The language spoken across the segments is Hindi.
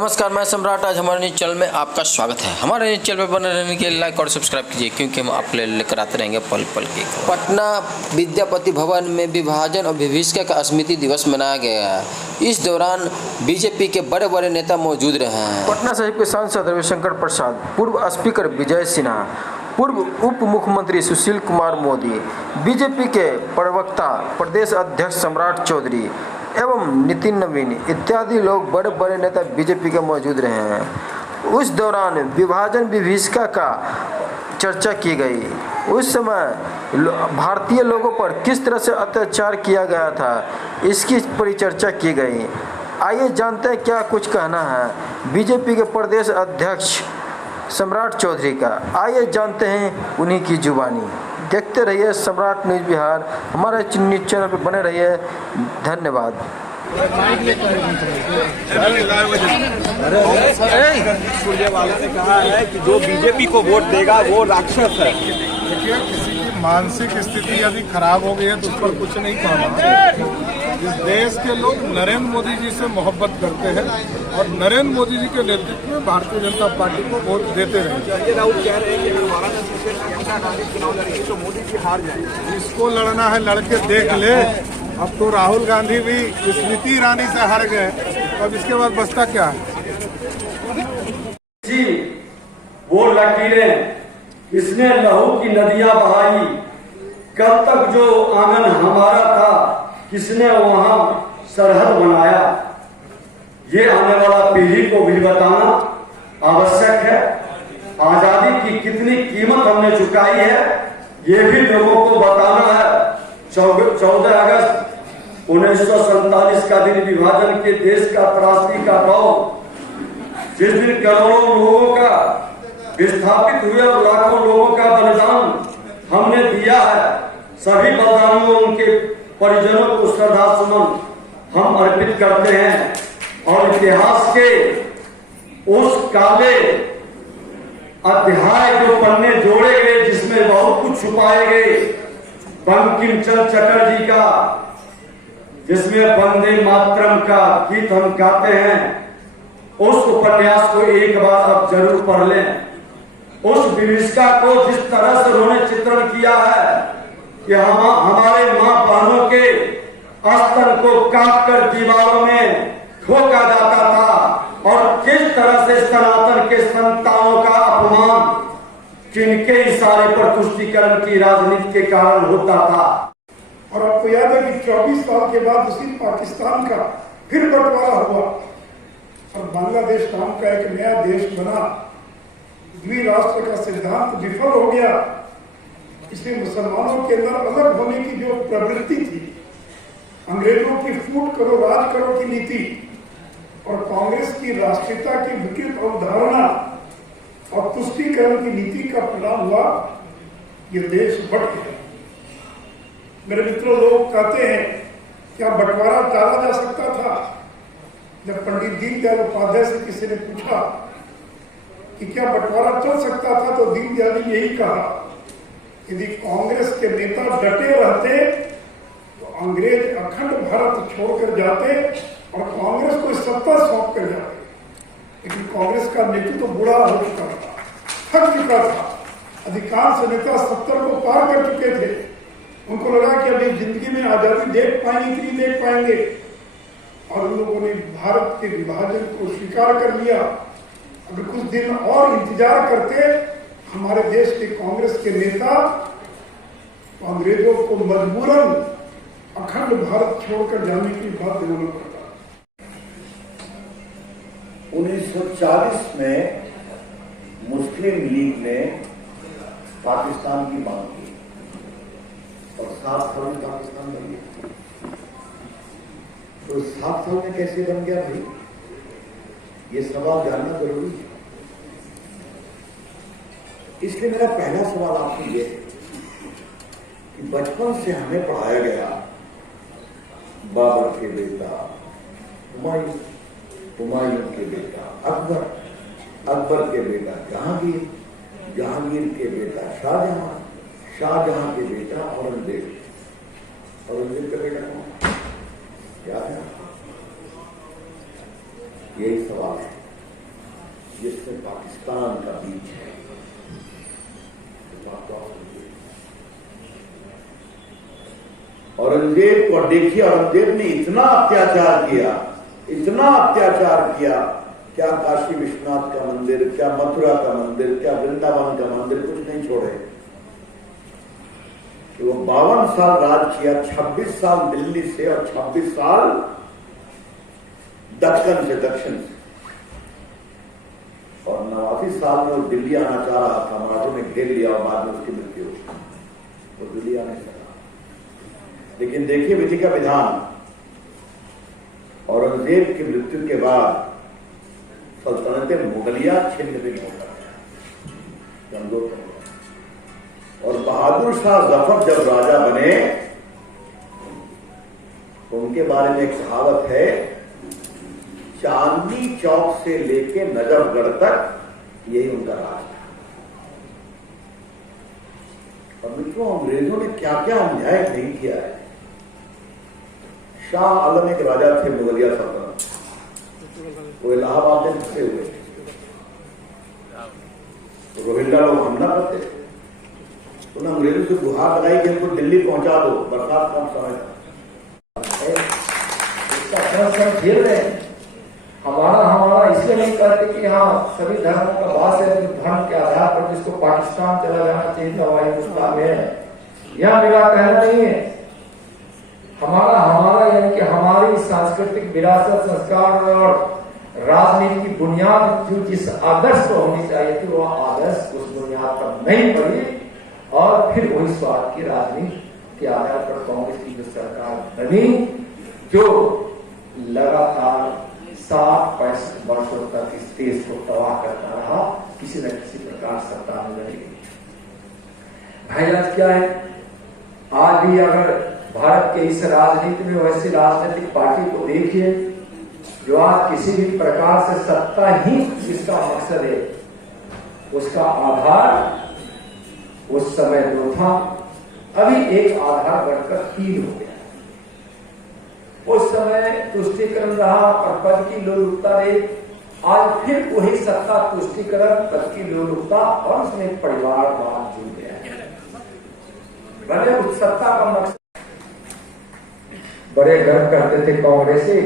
नमस्कार, मैं सम्राट। आज हमारे न्यूज़ चैनल में आपका स्वागत है। हमारे न्यूज़ चैनल पर बने रहने के लिए लाइक और सब्सक्राइब कीजिए, क्योंकि हम आपके लिए लेकर आते रहेंगे पल पल की खबर। पटना विद्यापति भवन में विभाजन और विभीषिका का स्मृति दिवस मनाया गया है। इस दौरान बीजेपी के बड़े बड़े नेता मौजूद रहे हैं। पटना साहिब के सांसद रविशंकर प्रसाद, पूर्व स्पीकर विजय सिन्हा, पूर्व उप मुख्यमंत्री सुशील कुमार मोदी, बीजेपी के प्रवक्ता प्रदेश अध्यक्ष सम्राट चौधरी एवं नितिन नवीन इत्यादि लोग बड़े बड़े नेता बीजेपी के मौजूद रहे हैं। उस दौरान विभाजन विभीषिका का चर्चा की गई। उस समय भारतीय लोगों पर किस तरह से अत्याचार किया गया था, इसकी परिचर्चा की गई। आइए जानते हैं क्या कुछ कहना है बीजेपी के प्रदेश अध्यक्ष सम्राट चौधरी का। आइए जानते हैं उन्हीं की जुबानी। देखते रहिए सम्राट न्यूज़ बिहार। हमारे न्यूज़ चैनल पर बने रहिए। धन्यवाद। वालों ने कहा है कि जो बीजेपी को वोट देगा वो राक्षस है। देखिए, किसी की मानसिक स्थिति यदि खराब हो गई है तो उस पर कुछ नहीं कहना। इस देश के लोग नरेंद्र मोदी जी से मोहब्बत करते हैं और नरेंद्र मोदी जी के नेतृत्व में भारतीय जनता पार्टी को वोट देते रहे। संजय राउत कह रहे हैं कि वाराणसी से प्रियंका गांधी चुनाव लड़ेगी तो मोदी जी हार जाएंगे। इसको लड़ना है, लड़के देख ले। अब तो राहुल गांधी भी स्मृति ईरानी से हार गए, अब इसके बाद बचता क्या है? वो लकीरें इसने लहू की नदियां बहाई, कब तक जो आंगन हमारा था किसने वहां सरहद बनाया। ये आने वाला पीढ़ी को भी बताना आवश्यक है। आजादी की कितनी कीमत हमने चुकाई है ये भी लोगों को बताना है। 14 अगस्त 1947 का दिन विभाजन के देश का त्रासदी का दौर, जिस दिन करोड़ों लोगों का विस्थापित हुए और लाखों लोगों का बलिदान हमने दिया है। सभी बलिदानियों उनके परिजनों को श्रद्धा सुमन हम अर्पित करते हैं और इतिहास के उस काले अध्याय जो पन्ने जोड़े गए जिसमें बहुत कुछ छुपाए गए, बंकिम चंद्र चटर्जी का जिसमें वंदे मातरम का गीत हम गाते हैं, उस उपन्यास को एक बार अब जरूर पढ़ लें। उस विभीषिका को जिस तरह से उन्होंने चित्रण किया है कि हमारे मां बहनों के अस्त्र को काट कर दीवारों में ठोका जाता था और किस तरह से सनातन के संतानों का अपमान किनके इशारे पर तुष्टीकरण की राजनीति के कारण होता था। और आपको याद है कि 24 साल के बाद उसी पाकिस्तान का फिर बंटवारा हुआ और बांग्लादेश नाम का एक नया देश बना। द्विराष्ट्र का सिद्धांत विफल हो गया। इसलिए मुसलमानों के अंदर अलग होने की जो प्रवृत्ति थी, अंग्रेजों की फूट करो राज करो की नीति और कांग्रेस की राष्ट्रीयता की विकृत अवधारणा और तुष्टीकरण की नीति का परिणाम हुआ ये देश बट गया। मेरे मित्रों, लोग कहते हैं क्या बंटवारा टाला जा सकता था? जब पंडित दीनदयाल उपाध्याय से किसी ने पूछा कि क्या बंटवारा चल सकता था तो दीनदयाल ने यही कहा, यदि कांग्रेस के नेता डटे रहते तो अंग्रेज अखंड भारत छोड़कर जाते और कांग्रेस को सत्ता सौंप कर जाते। लेकिन कांग्रेस का नेतृत्व तो बूढ़ा हो चुका था, थक चुका था। अधिकांश नेता 70 को पार कर चुके थे। उनको लगा कि अभी जिंदगी में आजादी देख पाएंगे कि नहीं देख पाएंगे, और उन लोगों ने भारत के विभाजन को स्वीकार कर लिया। अगर कुछ दिन और इंतजार करते हमारे देश के कांग्रेस के नेता तो अंग्रेजों को मजबूरन अखंड भारत छोड़कर जाने की बात होना पड़ता। 1940 में मुस्लिम लीग ने पाकिस्तान की मांग की और 7 साल में पाकिस्तान बन गया। तो 7 साल में कैसे बन गया भाई, ये सवाल जानना जरूरी है। इसलिए मेरा पहला सवाल आपको ये है कि बचपन से हमें पढ़ाया गया बाबर के बेटा हुमायूं, हुमायूं के बेटा अकबर, अकबर के बेटा जहांगीर, जहांगीर के बेटा शाहजहां, शाहजहां के बेटा औरंगजेब, औरंगजेब का बेटा कौन क्या है? यही सवाल है। जिसमें पाकिस्तान का बीज है। औरंगजेब को देखिए, औरंगजेब ने इतना अत्याचार किया, इतना अत्याचार किया, क्या काशी विश्वनाथ का मंदिर, क्या मथुरा का मंदिर, क्या वृंदावन का मंदिर, कुछ नहीं छोड़े। कि वो 52 साल राज किया, 26 साल दिल्ली से और 26 साल दक्कन से, दक्षिण से, और 89 साल में वो दिल्ली आना चाह रहा था, मराठों ने घेर लिया और बाद में उसकी मृत्यु हो गई, वो दिल्ली आने सका। लेकिन देखिए विधि का विधान, औरंगजेब की मृत्यु के बाद सल्तनत मुगलिया छिन्न भिन्न होता है, और बहादुर शाह जफर जब राजा बने तो उनके बारे में एक कहावत है, चांदनी चौक से लेके नजफगढ़ तक यही उनका राज था। और मित्रों, अंग्रेजों ने क्या क्या अन्याय नहीं किया है। शाह आलम एक राजा थे मुगलिया सल्तनत, वो इलाहाबाद में फंसे हुए, तो रोहिंग्या लोग हमला करते थे, उन्होंने अंग्रेजों से गुहार लगाई कि हमको दिल्ली पहुंचा दो, बरसात का समय था। इसका झेल रहे हैं। हमारा इसलिए नहीं कहते कि हाँ सभी धर्मों का वास है, धर्म के आधार पर जिसको पाकिस्तान चला जाना चाहिए था वही हिंदुस्तान में है, यह मेरा कहना नहीं है। हमारा यानी कि हमारी सांस्कृतिक विरासत, संस्कार और राजनीति की बुनियाद जो जिस आदर्श को होनी चाहिए थी, वो आदर्श उस बुनियाद पर नहीं पड़ी, और फिर वही स्वार्थ की राजनीति के आधार पर कांग्रेस की जो सरकार बनी, जो लगातार 60-65 वर्षों तक इस देश को तबाह करता रहा, किसी न किसी प्रकार सत्ता में रहेगी। भाई आज क्या है, आज भी अगर भारत के इस राजनीति में वैसी राजनीतिक पार्टी को देखिए जो आज किसी भी प्रकार से सत्ता ही जिसका मकसद है, उसका आधार उस समय 2 था, अभी एक आधार बढ़कर 3 हो गया। उस समय तुष्टिकरण रहा और पद की लोलुपता रही, आज फिर वही सत्ता, तुष्टिकरण, पद की लोलुपता और उसमें परिवारवाद जुड़ गया है। भले उस सत्ता का मकसद बड़े गर्व करते थे कांग्रेसी,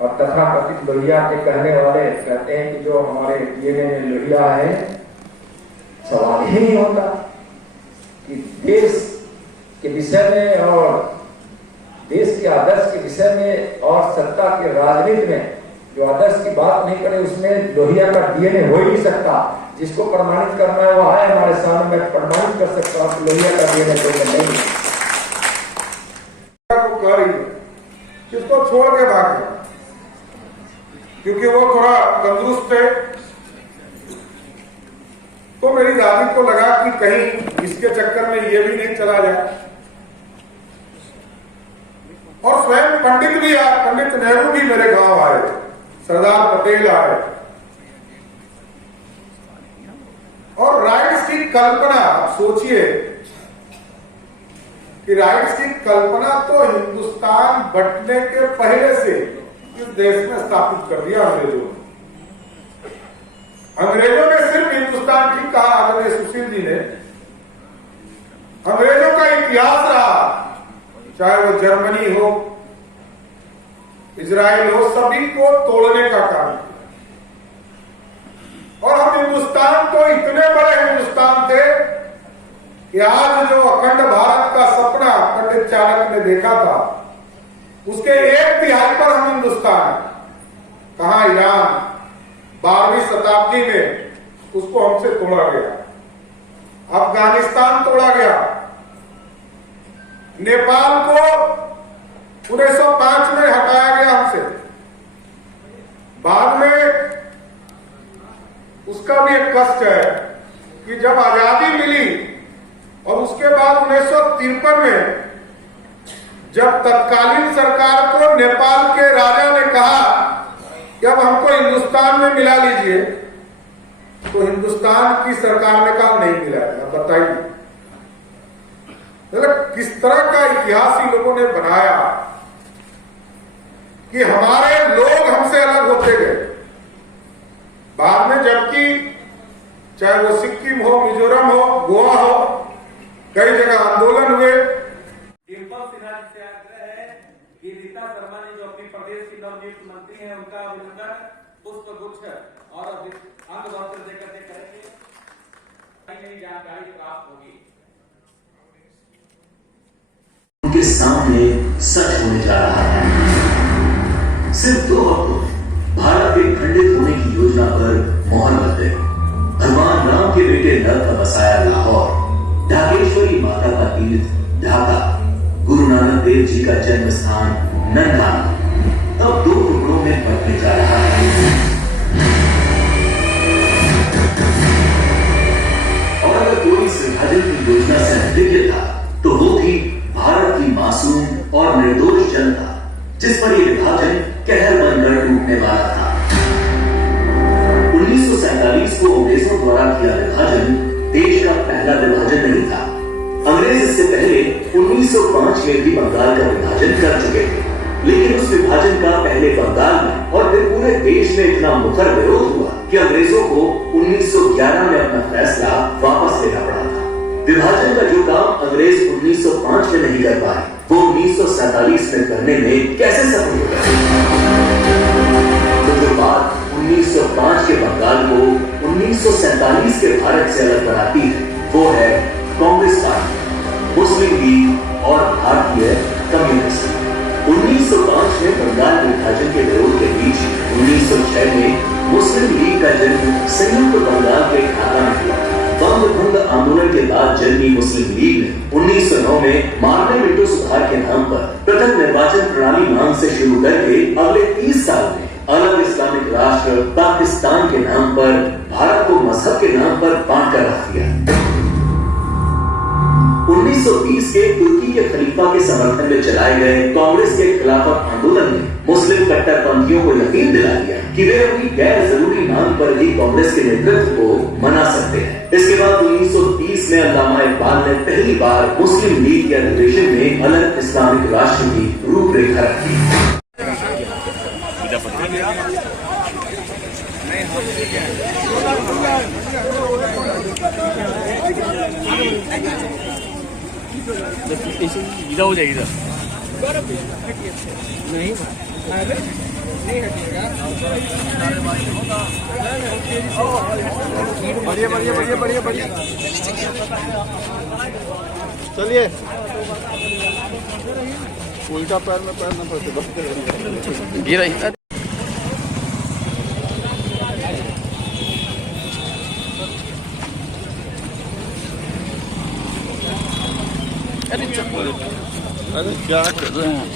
और तथाकथित लोहिया के कहने वाले कहते हैं कि जो हमारे डीएनए में लोहिया है, सवाल ही नहीं होता कि देश के विषय में और देश के आदर्श के विषय में और सत्ता के राजनीति में जो आदर्श की बात नहीं करे, उसमें लोहिया का डीएनए हो ही नहीं सकता। जिसको प्रमाणित करना है वो है हमारे सामने, मैं प्रमाणित कर सकता हूँ लोहिया का डीएनए कोई नहीं है। जिसको छोड़ के भागे, क्योंकि वो थोड़ा तंदुरुस्त थे, तो मेरी दादी को लगा कि कहीं इसके चक्कर में ये भी नहीं चला जाए। और स्वयं पंडित भी आए, पंडित नेहरू भी मेरे गांव आए, सरदार पटेल आए, और राइट्स की कल्पना सोचिए कि राइट्स की कल्पना तो हिंदुस्तान बंटने के पहले से इस देश में स्थापित कर दिया अंग्रेजों ने। अंग्रेजों ने सिर्फ हिंदुस्तान की कहा, आदरणीय सुशील जी ने, अंग्रेजों का इतिहास रहा, चाहे वो जर्मनी हो, इजराइल हो, सभी को तोड़ने का काम किया। और हम हिंदुस्तान तो इतने बड़े हिंदुस्तान थे कि आज जो अखंड भारत का सपना पंडित चाणक्य ने देखा था, उसके 1/3 पर हम हिंदुस्तान है। कहा ईरान 12वीं शताब्दी में उसको हमसे तोड़ा गया, अफगानिस्तान तोड़ा गया, नेपाल को 1905 में हटाया गया हमसे। बाद में उसका भी एक कष्ट है कि जब आजादी मिली और उसके बाद 1953 में जब तत्कालीन सरकार को नेपाल के राजा ने कहा कि अब हमको हिंदुस्तान में मिला लीजिए, तो हिंदुस्तान की सरकार ने कहा नहीं मिलाएगा। बताइए मतलब किस तरह का इतिहास ही लोगों ने बनाया कि हमारे लोग हमसे अलग होते गए। बाद में जबकि चाहे वो सिक्किम हो, मिजोरम हो, गोवा हो, कई जगह आंदोलन हुए। डिम्पल सिन्हा जी से आग्रह है कि रीता शर्मा जी जो अपनी प्रदेश की नवनियुक्त मंत्री हैं उनका अभिनंदन पुष्प गुच्छ और अंग वस्त्र देकर के करेंगे, नई जानकारी प्राप्त होगी। उनके सामने सच होने जा रहा है। सिर्फ 2 हफ्तों भारत के खंडित होने की योजना पर मोहर लग गई। भगवान राम के बेटे नल का बसाया लाहौर, ढाकेश्वरी माता का तीर्थ ढाका, गुरु नानक देव जी का जन्म स्थान ननकाना अब 2 टुकड़ों में बंटने जा रहा है। और अगर कोई इस विभाजन की योजना से अनभिज्ञ था तो वो थी भारत की मासूम और निर्दोष जनता, जिस पर यह विभाजन कहर बनकर टूटने वाला था। 1947 को अंग्रेजों द्वारा किया विभाजन देश का पहला विभाजन नहीं था। अंग्रेज इससे पहले 1905 में भी बंगाल का विभाजन कर चुके थे, लेकिन उस विभाजन का पहले बंगाल में और फिर पूरे देश में इतना मुखर विरोध हुआ कि अंग्रेजों को 1911 में अपना फैसला वापस लेना पड़ा था। विभाजन का जो काम अंग्रेज 1905 में नहीं कर पाए, वो 1947 में करने में कैसे सफल हो गए? तो जो बात 1905 के बंगाल को 1947 के भारत से अलग बनाती है, वो है कांग्रेस पार्टी, मुस्लिम लीग और भारतीय कम्युनिस्ट। 1905 में बंगाल विभाजन के विरोध के बीच 1906 में मुस्लिम लीग का जन्म संयुक्त बंगाल के ढाका में हुआ। बंग भंग आंदोलन के बाद जन्मी मुस्लिम लीग ने 1909 में मार्ने मिंटो सुधार के नाम पर पृथक निर्वाचन प्रणाली मांग से शुरू करके अगले 30 साल में अलग इस्लामिक राष्ट्र पाकिस्तान के नाम पर भारत को मजहब के नाम पर बांट कर रख दिया। 1920 के तुर्की के खलीफा के समर्थन में चलाए गए कांग्रेस के खिलाफत आंदोलन ने मुस्लिम कट्टरपंथियों को यकीन दिला दिया कि वे अपनी गैर जरूरी मांग पर भी कांग्रेस के नेतृत्व को मना सकते हैं। इसके बाद 1930 में अल्लामा इकबाल ने पहली बार मुस्लिम लीग के अधिवेशन में अलग इस्लामिक राष्ट्र की रूपरेखा रखी। इधर हो जाएगी नहीं हटिएगा। बढ़िया बढ़िया बढ़िया बढ़िया बढ़िया, चलिए। उल्टा पैर में पैर न पड़ते गिरा अरे क्या कर रहे हैं?